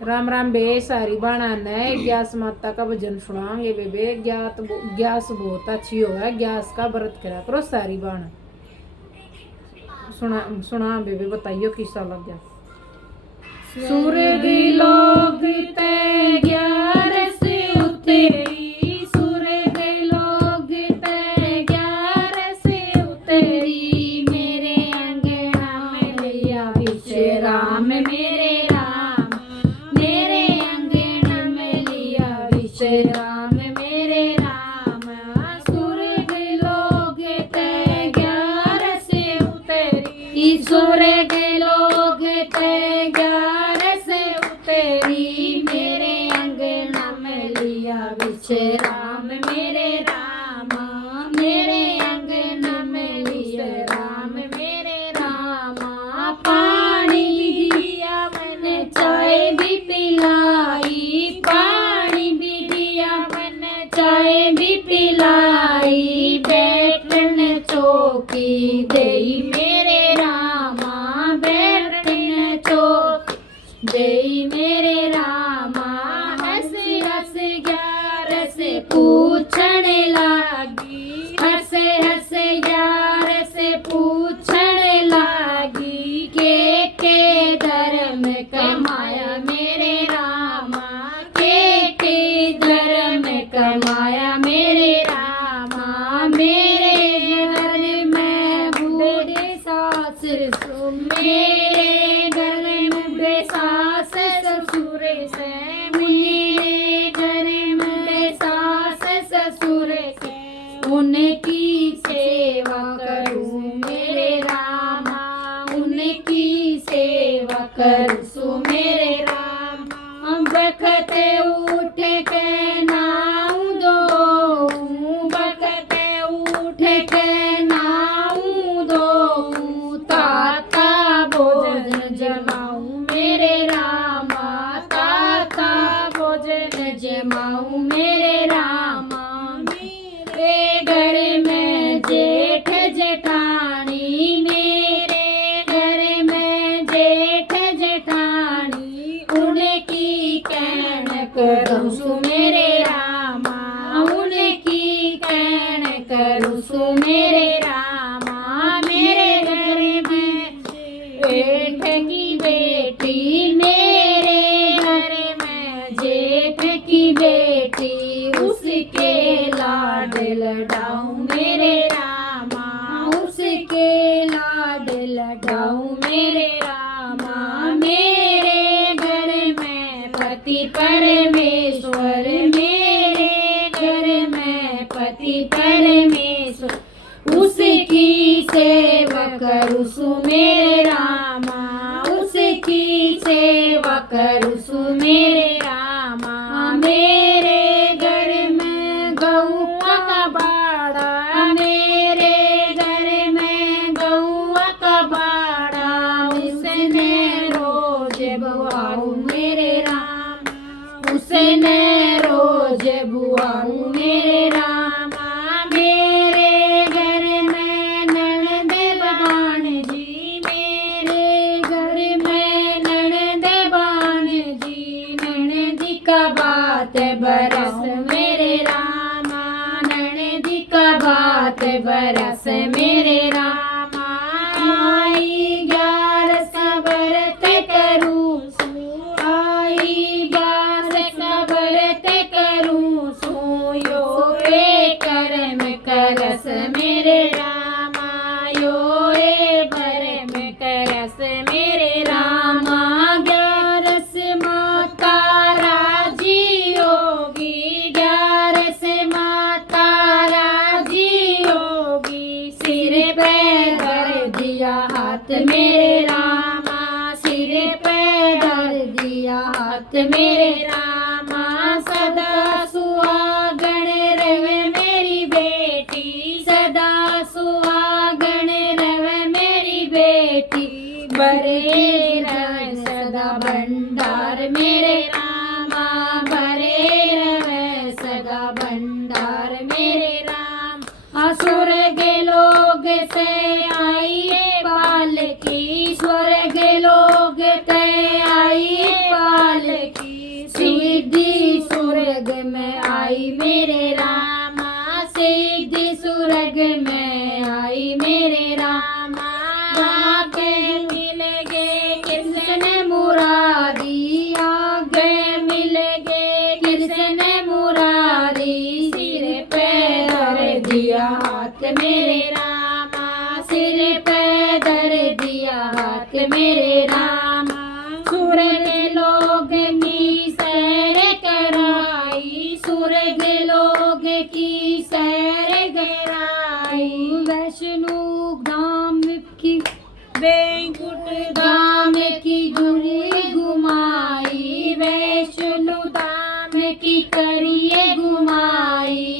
राम राम बे सारी बाणा ने ग्यास माता का भजन सुनाएंगे बेबे। ग्यास बहुत अच्छी हो है, ग्यास का व्रत करा करो सारी बाणा। सुना सुना बेबे, बताइयो किसा लग गया। सूरज लोग ते ग्यारस उतेरी, सूरज लोग ते ग्यारस उतेरी, मेरे अंगना में लिया विश्राम मेरे राम, मेरे अंगना में लिया विश्राम मेरे राम। सूरज लोग ते ग्यारस उतेरी, सूरज लोग ते ग्यारस उतेरी, मेरे अंगना में लिया विश्राम मेरे राम, मेरे अंगना में विश्राम मेरे राम। पानी भी दिया मैंने, चाय भी पिलाई, पानी भी दिया मैंने, चाय भी पिलाई, बैठन चौकी देई मेरे रामा, बैठन चौकी देई मेरे रामा। हंस हंस ग्यारस पूछण लागी, हंस हंस ग्यारस पूछण लागी, के धर्म कमाया मेरे रामा, के धर्म कमाया मेरे रामा। मेरे घर में बूढ़े सास ससुर, मेरे घर में बूढ़े सास ससुर से, मेरे घर में बूढ़े सास ससुर से, उनकी सेवा करूं मेरे रामा, उनकी सेवा करूं मेरे राम। बखते उठ के नाऊ दो, बखते उठ के नाऊ दो, ताता भोजन जमाऊं मेरे रामा, ताता भोजन जमाऊं मेरे रामा। मेरे घर में जेठ जेठानी, मेरे घर में जेठ जेठानी, उनकी कहन करूं सु मेरे रामा, उनकी कहन करूं सु मेरे रामा। मेरे घर में जेठ की बेटी, मेरे घर में जेठ की बेटी, उसके लाड लडाऊं मेरे रामा, उसके लाड लडाऊं मेरे रामा। मेरे घर में पति परमेश्वर, मेरे घर में पति परमेश्वर, उसकी सेवा करूं सु मेरे रामा, उसकी सेवा करूं सु मेरे रामा। मेरे घर में गौ का बाड़ा, मेरे घर में गौ का बाड़ा, उसने रोज बुआऊं मेरे राम, उसने रोज बुआऊं मेरे रामा। मेरे घर में ननद बाण जी, मेरे घर में ननद बाण जी, ननदी का बात बरस मेरे रामा, ननदी का बात बरस मेरे रामा। आई ग्यारस व्रत करूं सु, आई ग्यारस व्रत करूं सु, यो कर्म करस मेरे रामा, यो भरम करस मेरे रामा। ग्यारस माता राजी होगी, ग्यारस माता राजी होगी, सिर पे धर दिया हाथ मेरे रामा, सिर पे धर दिया हाथ मेरे रामा। सदा सुहागण रहे मेरी बेटी, सदा सुहागण रहे मेरी बेटी, भरे रहे सदा भंडार मेरे रामा, भरे रहे सदा भंडार मेरे राम। स्वर्ग लोग से आइए पालकी, स्वर्ग लोग ते आइए पालकी, स्वर्ग लोग की सैर कराई, स्वर्ग लोग की सैर कराई। वैष्णो धाम की वैकुंठ धाम की धुरी घुमाई, वैष्णो धाम की करिए घुमाई।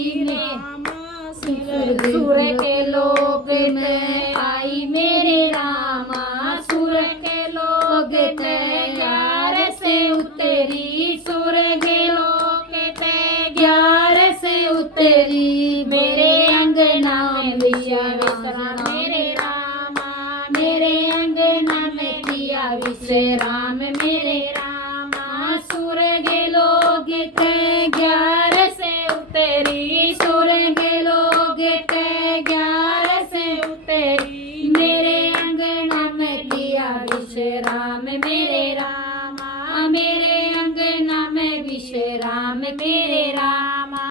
सुर के लोग में आई मेरे रामा, सुर के लोग तैयार से उतरी, सुर के लोग तैयार से उतरी। मेरे अंगना में विश्राम मेरे रामा, मेरे अंगना में किया विश्राम मेरे रामा। स्वर्ग लोग तैयार से उतरी, स्वर्ग लोग तैयार से उतरी। मेरे अंगना में किया विश्राम मेरे रामा, मेरे अंगना में विश्राम मेरे रामा।